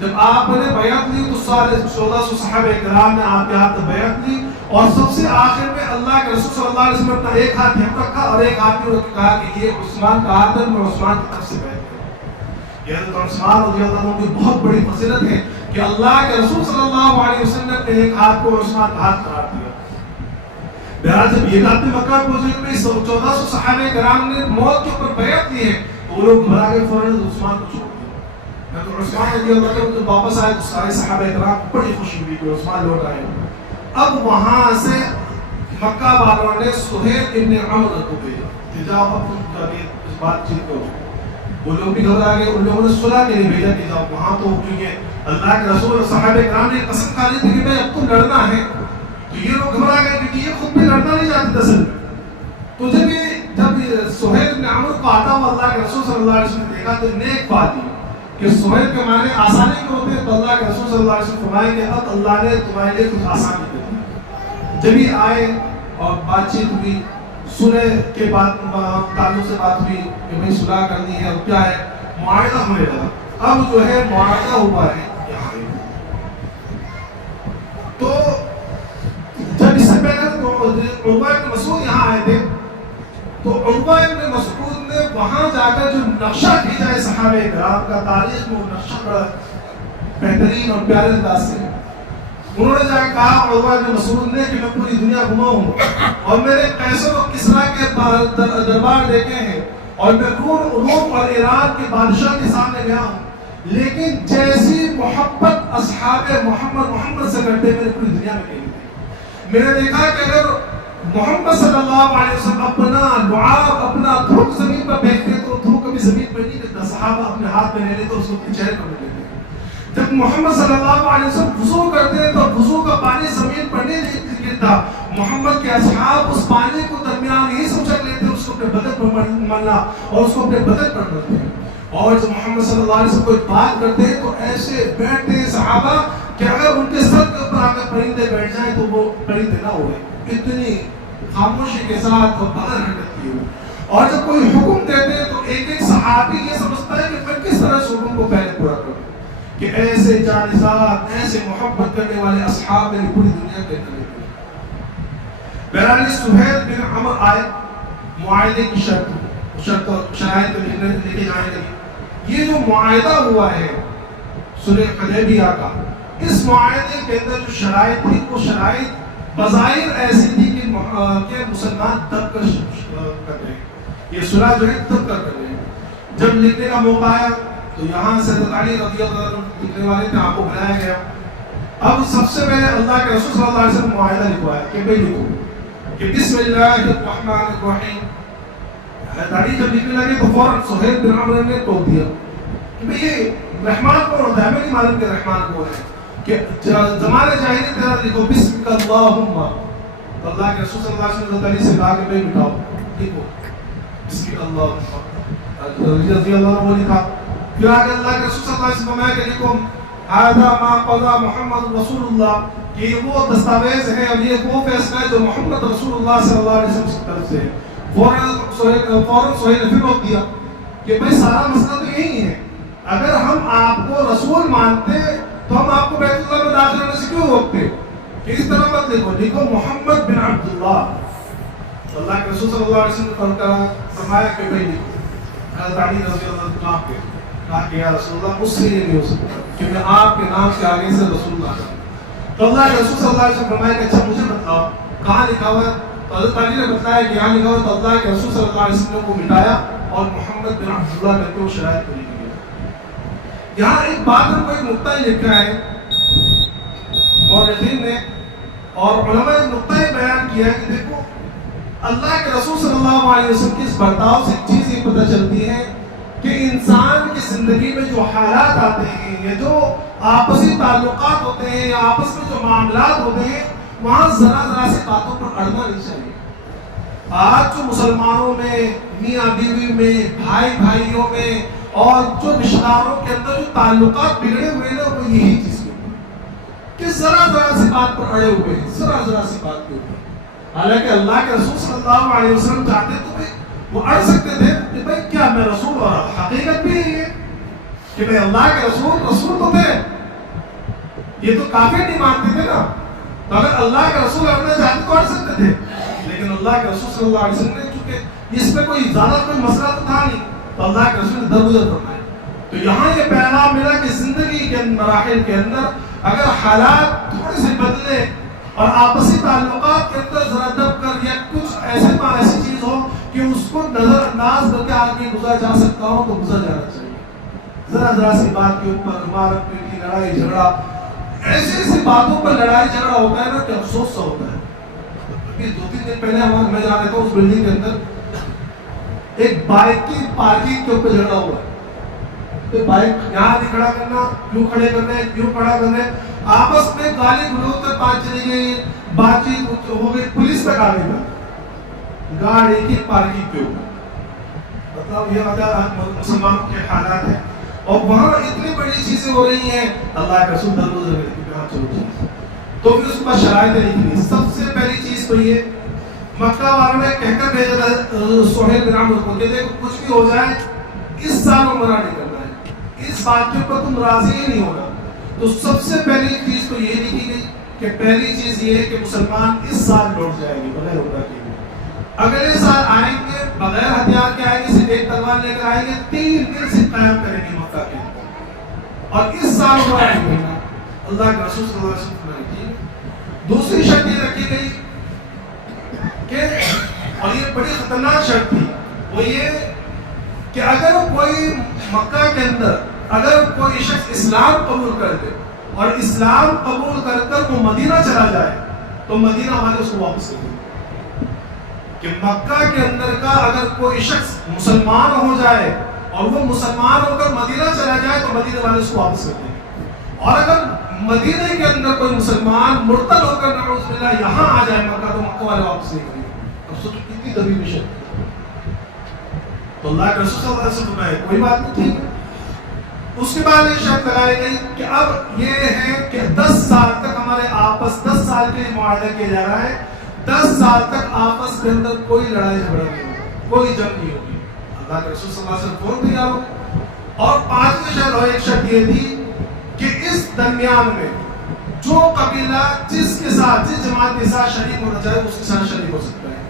جب آپ نے بیعت لی تو سارے 1400 صحابہ کرام نے آپ کے ہاتھ بیعت لی، اور سب سے آخر میں اللہ کے رسول صلی اللہ علیہ وسلم نے اپنا ایک ہاتھ ہم رکھا اور ایک ہاتھ میں کہا کہ یہ عثمان کا ہاتھ ہے، میں عثمان کی طرف سے بیعت کروں۔ یہ حضرت عثمان رضی اللہ عنہ کی بہت بڑی فضیلت ہے کہ اللہ کے رسول صلی اللہ علیہ وسلم نے اپنے ایک ہاتھ کو عثمان کا ہاتھ قرار دیا۔ بہرحال جب یہ بات مکہ پہنچے میں 1400 صحابہ کرام نے موت کے اوپر بیعت لی ہے تو وہ لوگ گھبرا گئے، فوراً عثمان کو چھوڑ دیا۔ تو عثمان رضی اللہ عنہ جب واپس آئے تو سارے صحابہ کرام کو بڑی خوشی ہوئی کہ عثمان لوٹ آئے۔ اب وہاں سے مکہ والوں نے سہیل ابن عمرو کو بھیجا کہ جاؤ اب تم جا کے اس بات چیت کرو۔ وہ لوگ بھی گھبرا گئے، ان لوگوں نے صلح کے لیے بھیجا کہ جاؤ وہاں، تو کیونکہ اللہ کے رسول اور صحابہ کرام نے قسم کھا لی تھی کہ اب تو لڑنا ہے، تو یہ لوگ گھبرا گئے کیونکہ یہ خود بھی لڑنا نہیں چاہتے اصل میں۔ تو جب سہیل بن عمرو کو آتا ہوا اللہ کے رسول صلی اللہ علیہ وسلم نے دیکھا تو نیک بات دی کہ سہیل کے معنی آسانی کے ہوتے ہیں، تو اللہ کے رسول صلی اللہ علیہ وسلم فرمائے کہ اب اللہ نے تمہارے لیے کچھ آسانی کر دی. جب ہی آئے اور بات چیت ہوئی، سنے کے بعد تعلق سے بات ہوئی کہ بھائی صلح کرنی ہے، اور کیا ہے معاہدہ ہونے لگا. اب جو ہے معاہدہ ہوا ہے یہاں. تو جب اس سے پہلے عروہ بن مسعود یہاں آئے تھے، تو عروہ بن مسعود نے وہاں جا کر جو نقشہ کھینچا ہے صحابہ کرام کا، تاریخ میں وہ نقشہ بڑا بہترین اور پیارے انداز سے انہوں نے جا کے کہا عروہ بن مسعود نے کہ میں پوری دنیا گھما ہوں اور میرے قیصر و کسریٰ کے دربار دیکھے ہیں اور میں روم اور ایران کے بادشاہ کے سامنے گیا ہوں، لیکن جیسی محبت اصحاب محمد سے کرتے میں نے پوری دنیا میں کہیں نہیں. میں نے دیکھا کہ اگر محمد صلی اللہ علیہ وسلم اپنا لعاب، اپنا تھوک زمین پر پھینکتے تو تھوک کبھی زمین پر نہیں گرتا، صحابہ اپنے ہاتھ میں لے لیتے اس کو اپنے چہرے پر لے لیتے. جب محمد صلی اللہ علیہ وسلم وضو کرتے تو وضو کا پانی زمین پر نہیں گرتا، محمد کے اصحاب اس پانی کو درمیان ہی سمجھ لیتے، اس کو اپنے بدن پر ملنا اور اس کو اپنے بدن پر ملتے. اور جب محمد صلی اللہ علیہ وسلم کوئی بات کرتے ہیں تو ایسے بیٹھتے ہیں صحابہ کہ اگر ان کے سر کے اوپر آ کر پرندے بیٹھ جائیں تو وہ پرندے نہ ہوئے، اتنی خاموشی کے ساتھ اور بدن حرکت کیے ہوئے. اور جب کوئی حکم دیتے ہیں تو ایک ایک صحابی یہ سمجھتا ہے کہ میں کس طرح اس حکم کو پہلے پورا کروں، کہ ایسے جانسات، ایسے محبت کرنے والے اصحاب میری پوری دنیا کے اندر. بہرحال سہیل بن عمرو آئے، معاہدے کی شرط اور شرائط لے کے جانے لگی. یہ جو معاہدہ ہوا ہے صلح حدیبیہ کا، اس معاہدے کے اندر جو شرائط تھی وہ شرائط بظاہر ایسی تھی کہ مسلمان دب کر کر رہے ہیں، یہ صلح جو ہے دب کر رہے ہیں. جب لکھنے کا موقع آیا تو یہاں سے حضرت علی رضی اللہ عنہ لکھنے والے تھے، آپ کو بلایا گیا. اب سب سے پہلے اللہ کے رسول صلی اللہ علیہ وسلم معاہدہ لکھوایا کہ بھائی لکھو کہ بسم اللہ الرحمن الرحیم. حضرت جب لکھنے لگے تو فوراً سہیل بن عمرو نے ٹوک دیا کہ بھئی یہ رحمان کون ہوتا ہے، ہمیں نہیں معلوم کہ رحمان کون ہے، کہ زمانے جاہلی تیرا لکھو بسم اللہم. تو اللہ کے رسول صلی اللہ علیہ وسلم علی سے کہا کہ بھئی مٹاؤ، لکھو بسم اللہم. رضی اللہ عنہ لکھا. پھر آگے اللہ کے رسول صلی اللہ علیہ وسلم فرمایا کہ لکھو هذا ما قضى محمد رسول اللہ، کہ یہ وہ دستاویز ہے اور یہ وہ فیصلہ ہے جو محمد رسول اللہ صلی اللہ علیہ وسلم کی طرف سے ہے. فوراً سہیل نے پھر روک دیا کہ بھائی سارا مسئلہ تو یہی ہے، اگر ہم آپ کو رسول مانتے تو ہم آپ کو بیت اللہ میں داخل ہونے سے کیوں روکتے، کہ اس طرح مت لکھو، لکھو محمد بن عبداللہ. اللہ کے رسول صلی اللہ علیہ وسلم نے فرمایا کہ بھائی لکھو. حضرت علی رضی اللہ عنہ کے کہا کہ یا رسول اللہ مجھ سے یہ نہیں ہو سکتا کہ میں آپ کے نام کے آگے سے رسول اللہ کروں. تو اللہ کے رسول صلی اللہ علیہ وسلم فرمایا کہ اچھا مجھے بتاؤ کہاں لکھا ہوا ہے. تو حضرت علی نے بتایا کہ یہاں لکھا ہوا. تو اللہ کے رسول صلی اللہ علیہ وسلم کو مٹایا اور محمد بن عبداللہ کر کے وہ شرائط کو لکھ دیا. یہاں ایک بات ہم کو ایک نقطہ ہی لکھا ہے مورخین نے اور علماء نے نقطہ ہی بیان کیا ہے کہ دیکھو اللہ کے رسول صلی اللہ علیہ وسلم کی اس برتاؤ سے ایک چیز یہ پتہ چلتی ہے کہ انسان کی زندگی میں جو حالات آتے ہیں یا جو آپسی تعلقات ہوتے ہیں یا آپس میں جو معاملات ہوتے ہیں وہاں ذرا ذرا سی باتوں پر اڑنا نہیں چاہیے. آج جو مسلمانوں میں، میاں بیوی میں، بھائی بھائیوں میں اور جو رشتہ داروں کے اندر جو تعلقات بگڑے ہوئے ہیں وہ یہی چیز ہے کہ ذرا ذرا سی بات پر اڑے ہوئے ہیں، ذرا سی بات کے اوپر. حالانکہ اللہ کے رسول صلی اللہ علیہ وسلم چاہتے تو وہ اڑ سکتے تھے کہ بھائی کیا میں رسول، اور حقیقت بھی ہے کہ بھئی اللہ کے رسول تو تھے، یہ تو کافر نہیں مانتے تھے نا. تو اگر اللہ کے رسول اپنے چاہتے تو اڑ سکتے تھے، لیکن اللہ کے رسول صلی اللہ علیہ وسلم نے چونکہ اس میں کوئی زیادہ کوئی مسئلہ تو تھا نہیں تو اللہ کے رسول نے درگزر فرمایا. تو یہاں یہ پیغام ملا کہ زندگی کے مراحل کے اندر اگر حالات تھوڑے سے بدلے اور آپسی تعلقات کے اندر ذرا دب کر یا کچھ ایسی چیز ہو کہ اس کو نظر انداز کر کے آگے گزرا جا سکتا ہو تو گزر جانا چاہیے. ذرا سی بات کے اوپر مارک پیٹی، لڑائی جھگڑا، ایسی باتوں پر لڑائی جھگڑا ہوتا ہے نا کہ افسوس سا ہوتا ہے. ابھی 2-3 دن پہلے میں جا رہا تھا اس بلڈنگ کے اندر ایک بائک کی پارکنگ کے اوپر جھگڑا ہوا ہے. بائک یہاں نہیں کھڑا کرنا، کیوں کھڑے کرنے، کیوں کھڑا کرنے، آپس میں گالی گلوچ تک بات چلی گئی، بات چیت ہو گئی، پولیس تک آ گئی گاڑی کی پارکنگ پہ اوپر. مطلب یہ مسلمانوں کے حالات ہیں، اور وہاں اتنی بڑی چیزیں ہو رہی ہیں، اللہ کے رسول تو پھر اس کے بعد شرائط نہیں کی۔ سب سے پہلی چیز تو یہ مکہ والوں نے کہہ کر بھیجا تھا سہیل بن عمرو کو کہ دیکھو کچھ بھی ہو جائے اس سال عمرہ نہیں کرنا ہے، اس بات کے اوپر تم راضی ہی نہیں ہوگا۔ تو سب سے پہلی چیز تو یہ لکھی گئی کہ پہلی چیز یہ ہے کہ مسلمان اس سال لوٹ جائیں گے بغیر عمرہ کے، اگلے سال آئیں گے بغیر ہتھیار کے آئیں گے، صرف ایک تلوار لے کر آئیں گے، 3 دن سے قیام کریں گے مکہ کے، اور اس سال عمرہ نہیں کرنا۔ اللہ کے رسول صلی اللہ علیہ وسلم نے دوسری شرط یہ رکھی گئی کہ، اور یہ بڑی خطرناک شرط تھی، وہ یہ کہ اگر کوئی مکہ کے اندر اگر کوئی شخص اسلام قبول کر دے اور اسلام قبول کر کر وہ مدینہ چلا جائے تو مدینہ والے اس کو واپس کر دیں، کہ مکہ کے اندر کا اگر کوئی شخص مسلمان ہو جائے اور وہ مسلمان ہو کر مدینہ چلا جائے تو مدینہ والے اس کو واپس کر دیں گے، اور اگر مدینہ کے اندر کوئی مسلمان مرتد ہو کر نعوذ باللہ یہاں آ جائے مکہ تو مکہ والے واپس نہیں کریں گے۔ اب سوچو کتنی دبی ہوئی شرط ہے۔ تو اللہ کے رسول صلی اللہ علیہ وسلم نے کوئی بات نہیں، ٹھیک ہے۔ اس کے بعد یہ شرط لگائی گئی کہ اب یہ ہے کہ 10 سال تک ہمارے آپس 10 سال کے لیے معاہدہ کیا جا رہا ہے، 10 سال تک آپس کے اندر کوئی لڑائی جھگڑا نہیں ہوگی، کوئی جنگ نہیں ہوگی۔ اللہ کے رسول صلی اللہ علیہ وسلم فوراً تیار ہو گئے۔ اور پانچویں شرط اور ایک شرط یہ تھی کہ اس درمیان میں جو قبیلہ جس کے ساتھ جس جماعت کے ساتھ شریک ہونا چاہے اس کے ساتھ شریک ہو سکتا ہے۔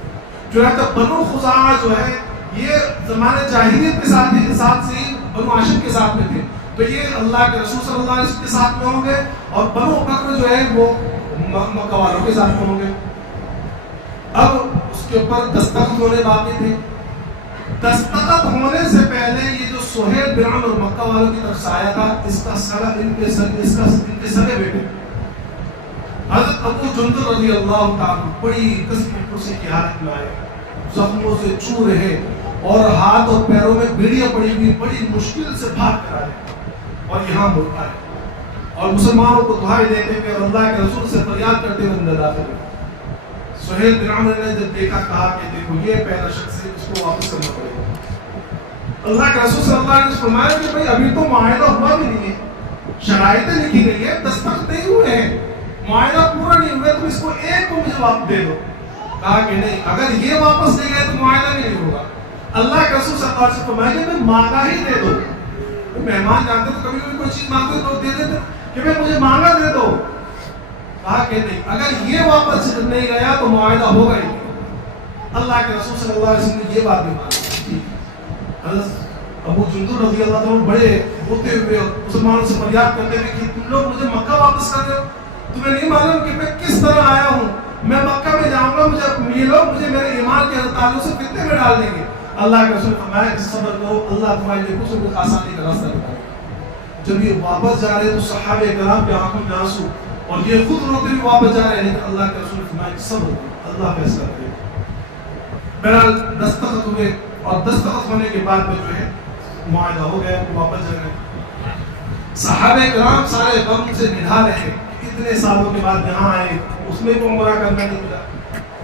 جو ہے تو بنو خزاعہ جو ہے یہ زمانے جاہلیت کے ساتھ ہی ساتھ سے ہی بنو ہاشم کے ساتھ میں تھے، تو یہ اللہ کے رسول صلی اللہ علیہ وسلم کے ساتھ میں ہوں گے، اور بنو بکر جو ہے وہ مکہ والوں کے ساتھ میں ہوں گے۔ اب اس کے اوپر دستخط ہونے باقی تھے۔ دستخط ہونے سے پہلے یہ جو سہیل بن عمرو مکہ والوں کی طرف سے آیا تھا، اس کا سگا ان کے سگے بیٹے حضرت ابو جندل رضی اللہ تعالیٰ بڑی قسم پرسی کی حالت میں آئے، زخموں سے چھو رہے اور ہاتھ اور پیروں میں بیڑیاں پڑی ہوئی، بڑی مشکل سے بھاگ کر آئے اور یہاں ملک آئے، اور مسلمانوں کو دعائیں دیتے ہوئے اور اللہ کے رسول سے فریاد کرتے ہوئے اندر داخل ہوئے۔ سہیل بن عمرو نے جب دیکھا کہا کہ دیکھو یہ پہلا شخص ہے، اس کو واپس کرنا پڑے گا۔ اللہ کے رسول صلی اللہ علیہ وسلم نے فرمایا کہ بھائی ابھی تو معاہدہ ہوا بھی نہیں ہے، شرائطیں لکھی گئی ہے، دستخط نہیں ہوئے ہیں، معاہدہ پورا نہیں ہوا، تم اس کو ایک کو مجھے واپس دے دو۔ کہا کہ نہیں، اگر یہ واپس لے گئے تو معاہدہ بھی نہیں ہوگا۔ اللہ کے رسول صلی اللہ علیہ وسلم فرمایا کہ میں مانگا ہی دے دو۔ مہمان جانتے تو کبھی کبھی کوئی چیز مانگتے تو دے دیتے کہ میں مجھے مانگا دے دو۔ کہا کہ نہیں، اگر یہ واپس نہیں گیا تو معاہدہ ہوگا ہی۔ اللہ کے رسول صلی اللہ علیہ وسلم نے یہ بات بھی مانی۔ حضرت ابو جندل رضی اللہ عنہ بڑے ہوتے ہوئے مسلمانوں سے فریاد کرتے ہوئے کہ تم لوگ مجھے مکہ واپس کر دو، تمہیں نہیں معلوم کہ میں کس طرح آیا ہوں، میں مکہ میں جاؤں گا، مجھے یہ لوگ مجھے میرے ایمان کے تعلق سے فتنے میں ڈال دیں گے۔ اللہ کے رسول نے فرمایا کہ صبر کرو، اللہ تمہارے لیے کچھ نہ کچھ آسانی کا راستہ نکالے گا۔ جب یہ واپس جا رہے تو صحابہ کرام کی آنکھوں میں آنسو اور یہ خود روتے ہوئے واپس جا رہے ہیں، لیکن اللہ کے رسول نے فرمایا کہ صبر کرو، اللہ فیصلہ کرے گا۔ بہرحال دستخط ہوئے اور دستخط ہونے کے بعد میں جو ہے معاہدہ ہو گیا، واپس جا رہے ہیں۔ صحابہ کرام سارے غم سے نڈھا رہے ہیں، اتنے سالوں کے بعد یہاں آئے، اس میں بھی عمرہ کرنا نہیں ملا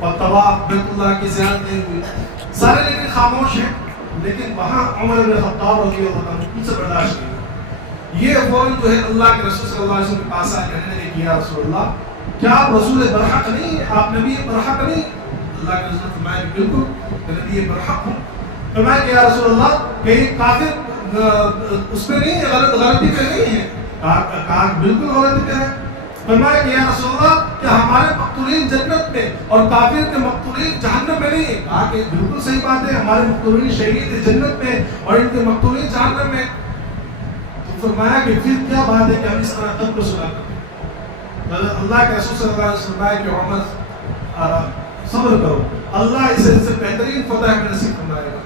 اور طواف بیت اللہ کی زیارت نہیں ہوئی، سارے لیکن خاموش ہیں۔ لیکن وہاں عمر بن خطاب رضی اللہ عنہ ان سے برداشت نہیں، یہ فوراً جو ہے اللہ کے رسول صلی اللہ علیہ وسلم کے پاس آئے، کہنے لگے کہ یا رسول اللہ کیا آپ رسول برحق نہیں ہیں، آپ نبی برحق نہیں؟ اللہ کے رسول نے فرمایا کہ بالکل میں نبی برحق ہوں۔ فرمایا کہ یا رسول اللہ کہیں کافر اس میں نہیں ہے، غلطی پہ نہیں ہے؟ کہا بالکل غلطی پہ ہے۔ فرمایا کہ یا رسول اللہ کہ ہمارے مقتولین جنت میں اور کافر کے مقتولین جہنم میں نہیں ہے؟ کہا کہ بالکل صحیح بات ہے، ہمارے مقتولین شہید جنت میں اور ان کے مقتولین جہنم میں۔ تو فرمایا کہ پھر کیا بات ہے کہ ہم اس طرح تب کو سنا کریں؟ اللہ کے رسول صلی اللہ علیہ وسلم فرمایا کہ عمر صبر کرو، اللہ اسے بہترین فتح میں نصیب فرمائے گا۔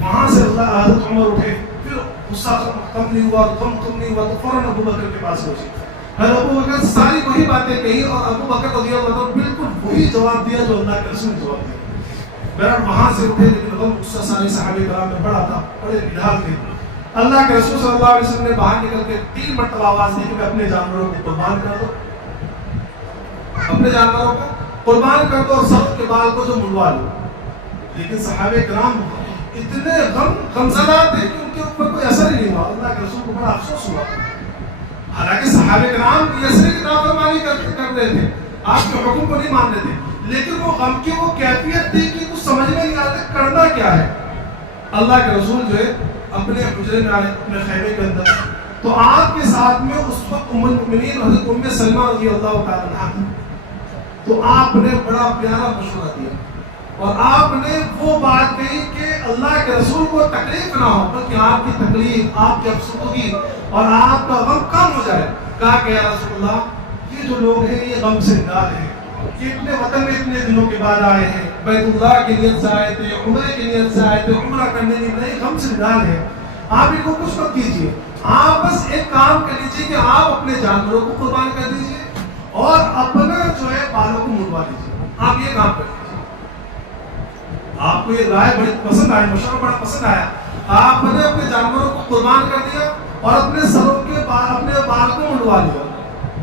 وہاں سے اللہ حضرت عمر اٹھے، پھر غصہ کم نہیں ہوا، غم کم نہیں ہوا، تو فوراً ابو بکر کے پاس پہنچے۔ ابو بکر ساری وہی باتیں کہی اور ابو بکر رضی اللہ عنہ بالکل وہی جواب دیا جو اللہ کے رسول نے جواب دیا۔ بہرحال وہاں سے اٹھے، لیکن غم غصہ سارے صحابہ کرام میں بڑا تھا، بڑے نڈھال تھے۔ اللہ کے رسول صلی اللہ علیہ وسلم نے باہر نکل کے 3 مرتبہ آواز دی کہ میں اپنے جانوروں کو قربان کر دو، اپنے جانوروں کو قربان کر دو اور سر کے بال کو جو منڈوا لو۔ لیکن صحابہ کرام اتنے غمزدہ تھے کہ ان کے اوپر کوئی اثر ہی نہیں ہوا. اللہ کے رسول کو بڑا افسوس ہوا. حالانکہ صحابہ کرام یسری کی نافرمانی کر رہے تھے, آپ کے حکم کو نہیں مان رہے تھے, لیکن وہ غم کی وہ کیفیت تھی کہ کچھ سمجھ میں نہیں آتا کرنا کیا ہے. اللہ کے رسول جو ہے اپنے حجرے میں آئے, اپنے خیمے کے اندر, تو آپ کے ساتھ میں اس وقت ام المؤمنین حضرت ام سلمہ رضی اللہ تعالی عنہا. تو آپ نے بڑا پیارا مشورہ دیا اور آپ نے وہ بات کہی کہ اللہ کے رسول کو تکلیف نہ ہو, بلکہ آپ کی تکلیف, آپ کی افسردگی اور آپ کا غم کم ہو جائے. کہا کہ یا رسول اللہ, یہ جو لوگ ہیں یہ غم سے نال ہیں, یہ اپنے وطن میں اتنے دنوں کے بعد آئے ہیں, بیت اللہ کی نیت سے آئے تھے, عمرے کی نیت سے آئے تھے, عمرہ کرنے کے لیے غم سے نال ہیں. آپ ان کو کچھ مت کیجیے, آپ بس ایک کام کر لیجیے کہ آپ اپنے جانوروں کو قربان کر دیجیے اور اپنا جو ہے بالوں کو منڈوا دیجیے. آپ یہ کام کر لیجیے. آپ کو یہ رائے بڑی پسند آئی, مشورہ بڑا پسند آیا. آپ نے اپنے جانوروں کو قربان کر دیا اور اپنے سروں کے اپنے بال کو منڈوا لیا.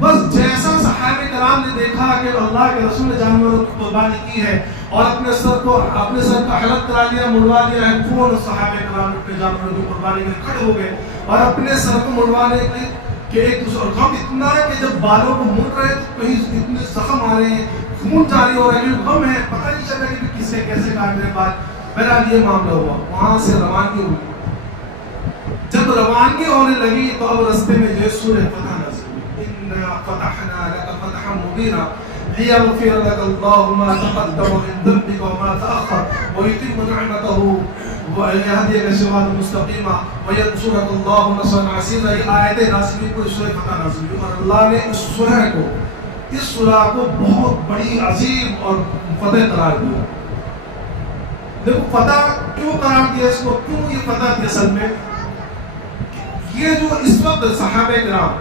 بس جیسا صحابہ کرام نے دیکھا کہ اللہ کے رسول نے جانوروں کی قربانی کی ہے اور اپنے سر کا حلق کرا لیا, منڈوا لیا ہے, فوراً صحابہ کرام اپنے جانوروں کی قربانی میں کھڑے ہو گئے اور اپنے سر کو منڈوانے کے لیے کہ ایک دوسرے, اور غم اتنا ہے کہ جب بالوں کو منڈ رہے تو کہیں اتنے زخم آ رہے ہیں, خون جاری ہو رہا ہے, غم ہے, پتہ نہیں چل رہا کہ کس نے کیسے کہا میرے بال. بہرحال یہ معاملہ ہوا, وہاں سے روانگی ہوئی. جب روانگی ہونے لگی تو اب رستے میں جو سورہ فتح نازل ہوئی, انا فتحنا لك فتحا مبینا لیغفر لك الله ما تقدم من ذنبك وما تأخر ويتم نعمته ويهديك صراطا مستقيما وينصرك الله نصرا عزيزا. یہ آیتیں نازل ہوئی, پوری سورہ فتح نازل ہوئی اور اللہ نے اس سورہ کو بہت بڑی عظیم اور فتح قرار دیا. دیکھو فتح کیوں قرار دیا اس کو, کیوں یہ فتح تھی اصل میں. یہ جو اس وقت صحابہ کرام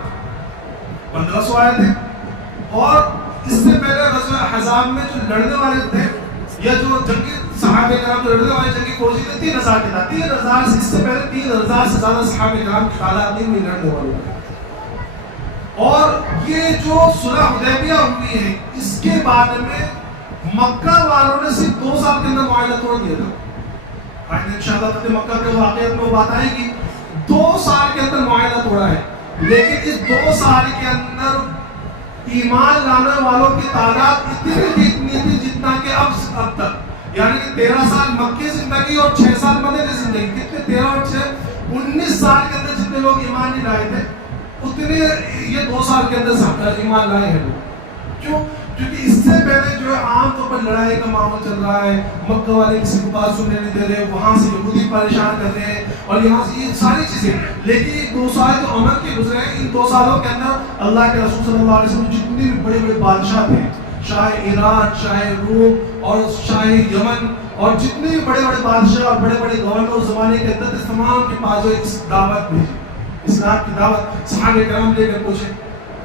1500 آئے تھے اور اس سے پہلے غزوہ احزاب میں جو لڑنے والے تھے یا جو جنگی صحابہ کرام جو لڑنے والے جنگی فوجی تھے 3000 کے تھا. 3000 سے اس سے پہلے 3000 سے زیادہ صحابہ کرام کی تعداد نہیں لڑنے والے تھے. اور یہ جو صلح حدیبیہ ہوئی ہے اس کے بعد میں مکہ والوں نے صرف 2 سال کے اندر معاہدہ توڑ دیا تھا. آج انشاءاللہ فتح مکہ کے واقعات میں وہ بات آئے گی. 2 سال کے اندر معاہدہ توڑا ہے, لیکن اس 2 سال کے اندر ایمان لانے والوں کی تعداد اتنی تھی جتنا کہ اب تک, یعنی کہ 13 سال مکی زندگی اور 6 سال مدینہ زندگی, کتنے 13 اور 6 19 سال کے اندر جتنے لوگ ایمان نہیں لائے تھے اتنے یہ 2 سال کے اندر ایمان لائے ہیں لوگ. کیوں؟ کیونکہ اس سے پہلے جو ہے عام طور پر لڑائی کا معاملہ چل رہا ہے, مکہ والے کسی کو بات سننے نہیں دے رہے, وہاں سے یہودی پریشان کر رہے ہیں اور یہاں سے یہ ساری چیزیں. لیکن یہ 2 سال جو عمر کے گزرے ہیں, ان 2 سالوں کے اندر اللہ کے رسول صلی اللہ علیہ وسلم جتنے بھی بڑے بڑے بادشاہ تھے, شاہ ایران, شاہ روم اور شاہ یمن اور جتنے بھی بڑے بڑے بادشاہ اور بڑے بڑے گورنر اس زمانے کے اندر تمام کے پاس جو اس دعوت بھیجی, اسلام کی دعوت صحابہ کرام لے کر پہنچے.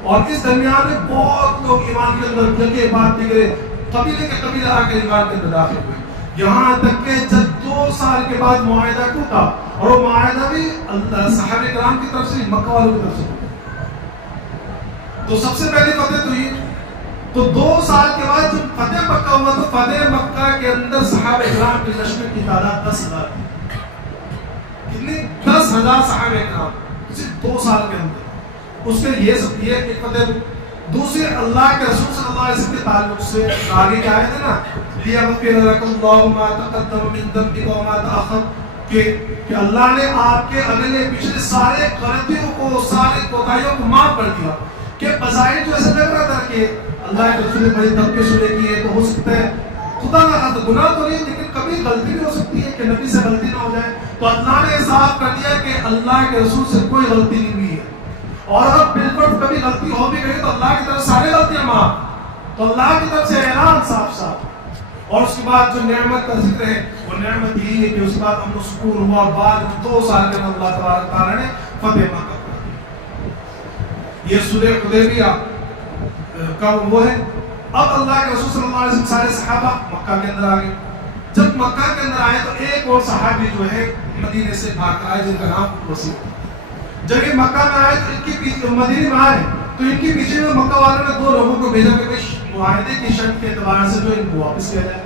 اور اس درمیان میں بہت لوگ ایمان کے اندر جگہ بات نکلے, قبیلے کے قبیلے آ کے ایمان کے اندر داخل ہوئے. یہاں تک کہ جب 2 سال کے بعد معاہدہ ٹوٹا, اور وہ معاہدہ بھی صحابہ کرام کی طرف سے, مکہ والوں کی طرف سے. تو سب سے پہلی فتح تو یہ, تو 2 سال کے بعد جب فتح مکہ ہوا تو فتح مکہ کے اندر صحابہ کرام کے لشکر کی تعداد 10,000 تھی. کتنی؟ 10,000 صحابہ کرام صرف 2 سال کے اندر. اس میں یہ ایک فتح. دوسری اللہ کے رسول صلی اللہ علیہ وسلم کے تعلق سے آگے کیا آئے تھے نا, لیغفر لک اللہ ما تقدم من ذنبک وما تأخر, کہ اللہ نے آپ کے اگلے پچھلے سارے غلطیوں کو, سارے کوتاہیوں کو معاف کر دیا. کہ بظاہر جو ایسا لگ رہا تھا کہ اللہ کے رسول نے بڑی دب کے سنے کی ہے تو ہو سکتا ہے خدا نہ خواستہ گناہ تو نہیں, لیکن کبھی غلطی بھی ہو سکتی ہے کہ نبی سے غلطی نہ ہو جائے. تو اللہ نے صاف کر دیا کہ اللہ کے رسول سے کوئی غلطی نہیں ہوئی ہے, اور اگر بالکل کبھی غلطی ہو بھی گئی تو اللہ کی طرف ساری غلطیاں معاف. تو اللہ کی طرف سے اعلان صاف صاف. اور اس کے بعد جو نعمت کا ذکر ہے وہ نعمت یہی ہے کہ اس کے بعد امن و سکون ہوا, اور بعد 2 سال کے اندر اللہ تبارک تعالیٰ نے فتح مکہ کر دیا. یہ صلح حدیبیہ کا وہ ہے. اب اللہ کے رسول صلی اللہ علیہ وسلم سارے صحابہ مکہ کے اندر آ گئے. جب مکہ کے اندر آئے تو ایک اور صحابی جو ہے مدینے سے بھاگ کر آئے جن کا نام وسیع. جب یہ مکہ میں آئے تو ان کے پیچھے مدینے میں آئے تو ان کے پیچھے میں مکہ والوں نے 2 لوگوں کو بھیجا کہ معاہدے کی شرط کے اعتبار سے جو ان کو واپس کیا جائے.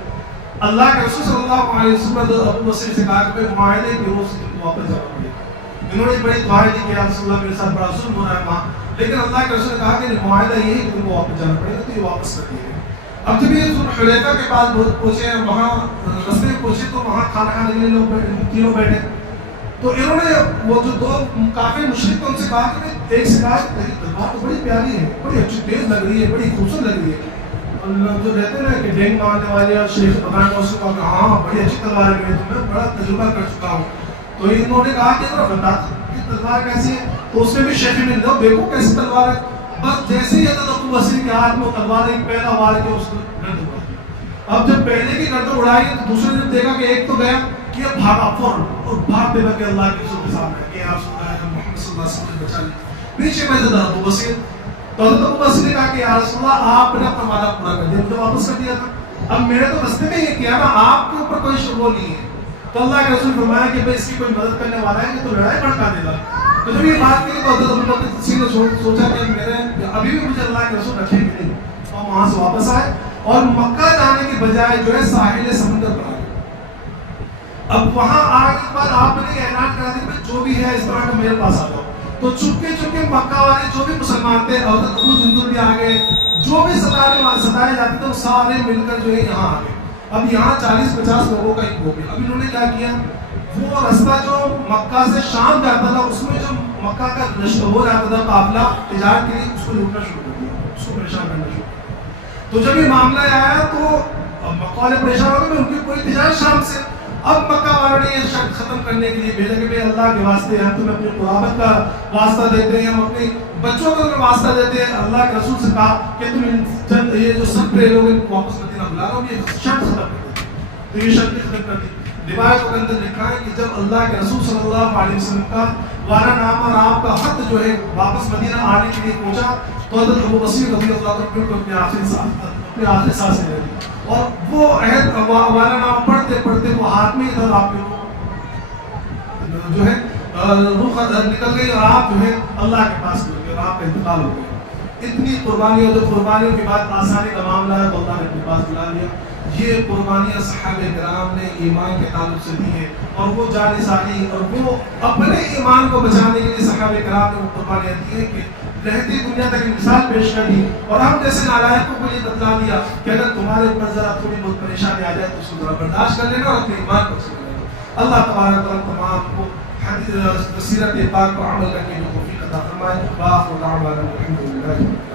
اللہ کے رسول صلی اللہ علیہ وسلم نے ابو بصیر سے کہا کہ معاہدے کے روز واپس جانا پڑے گا. انہوں نے بڑی دعائیں دی کہ یا رسول اللہ میرے ساتھ بڑا ظلم ہو رہا ہے وہاں, لیکن اللہ کے رسول نے کہا کہ معاہدہ یہ ہے کہ تم کو واپس جانا پڑے گا, تو یہ واپس کر دیے. اب جب یہ حلیفہ کے پاس پہنچے ہیں, وہاں رستے میں پہنچے تو وہاں کھانا کھانے کے لیے لوگ تینوں بیٹھے, تو انہوں نے وہ جو دو کافی مشرک ان سے کہا کہ ایک سے کہا کہ تلوار تو بڑی پیاری ہے, بڑی اچھی تیز لگ رہی ہے, بڑی خوبصورت لگ رہی ہے. اور لوگ جو رہتے ہیں نا کہ ڈینگ مارنے والے اور شیخ بتانے والے کو کہا ہاں بڑی اچھی تلوار ہے, میں بڑا تجربہ کر چکا ہوں. تو انہوں نے کہا کہ بتا کہ تلوار کیسی ہے, تو اس میں بھی شیخ نے لو دیکھو کیسی تلوار ہے. بس جیسے ہی حضرت ابو بصیر کے ہاتھ میں تلوار ایک پہلا وار کے اس کو گردن اڑائی. اب جب پہلے کی گردن اڑائی تو دوسرے نے دیکھا کہ ایک تو گیا کہ اب بھاگا فوراً اور بھاگتے لگے اللہ کے رسول کے سامنے کہ یا رسول اللہ محمد صلی اللہ علیہ وسلم بچا لی. پیچھے میں حضرت ابو بصیر, تو حضرت ابو بصیر نے کہا کہ یا رسول اللہ آپ نے اپنا وعدہ پورا کر دیا, مجھے واپس کر دیا تھا, اب میرے تو رستے میں یہ کیا نا, آپ کے اوپر کوئی شبہ نہیں ہے. تو اللہ کے رسول فرمایا کہ بھائی اس کی کوئی مدد کرنے والا ہے تو لڑائی بھڑکا دے گا. تو جب یہ بات کی تو حضرت ابو بصیر نے سوچا کہ میرے ابھی بھی مجھے اللہ کے رسول رکھیں گے نہیں, اور وہاں سے واپس آئے اور مکہ جانے کے بجائے جو ہے ساحل سمندر پر آئے. اب وہاں آنے کے بعد آپ نے یہ اعلان کرا دیا کہ جو بھی ہے اس طرح کا میرے پاس آ جاؤ. تو چپکے مکہ والے جو بھی مسلمان تھے, حضرت ابو جندل بھی آ گئے, جو بھی ستائے جاتے تھے وہ سارے مل کر جو ہے یہاں آ گئے. اب یہاں 40-50 لوگوں کا ایک گروپ ہے. اب انہوں نے کیا کیا, وہ رستہ جو مکہ سے شام جاتا تھا اس میں جو مکہ کا ہو جاتا تھا قافلہ تجارت کے لیے, اس کو لوٹنا شروع کر دیا, اس کو پریشان کرنا شروع کر دیا. تو جب یہ معاملہ آیا تو مکہ والے پریشان ہو گئے, ان کی کوئی تجارت شام سے. اب مکہ والوں نے یہ شرط ختم کرنے کے لیے بھیجا کہ بھائی اللہ کے واسطے ہم تمہیں اپنی قرابت کا واسطہ دیتے ہیں, ہم اپنے بچوں کا واسطہ دیتے ہیں. اللہ کے رسول سے کہا کہ تم چند یہ جو سب پہ لوگ واپس مدینہ بلا رہا ہوں, یہ شرط ختم کر دی. تو یہ شرط ختم کر دی. روایتوں کے اندر لکھا ہے کہ جب اللہ کے رسول صلی اللہ علیہ وسلم کا وعدہ نامہ اور آپ کا خط جو ہے واپس مدینہ آنے کے لیے پہنچا, تو حضرت ابو بصیر رضی اللہ عنہ کو اپنے آخری سانسیں لے لی, اور وہ عہد وعدہ نامہ پڑھتے پڑھتے وہ ہاتھ میں ادھر آپ کے جو ہے روح نکل گئی, اور آپ جو ہے اللہ کے پاس پہنچ گئے اور آپ کا انتقال ہو گیا. اتنی قربانیوں, جو قربانیوں کے بعد آسانی کا معاملہ ہے تو اللہ نے اپنے پاس بلا لیا. یہ قربانیاں صحابہ کرام نے ایمان کے تعلق سے دی ہیں, اور وہ جان ساری اور وہ اپنے ایمان کو بچانے کے لیے صحابہ کرام نے وہ قربانیاں دی ہیں کہ رہتی دنیا تک مثال پیش کر دی. اور ہم جیسے نالائقوں کو یہ بتلا دیا کہ اگر تمہارے اوپر ذرا تھوڑی بہت پریشانی آ جائے تو اس کو ذرا برداشت کر لینا اور اپنے ایمان کو چھوڑ لینا. اللہ تبارک و تعالیٰ تمام کو سیرت پاک کو عمل کرنے کی توفیق عطا فرمائے. باخ و تعالیٰ الحمدللہ.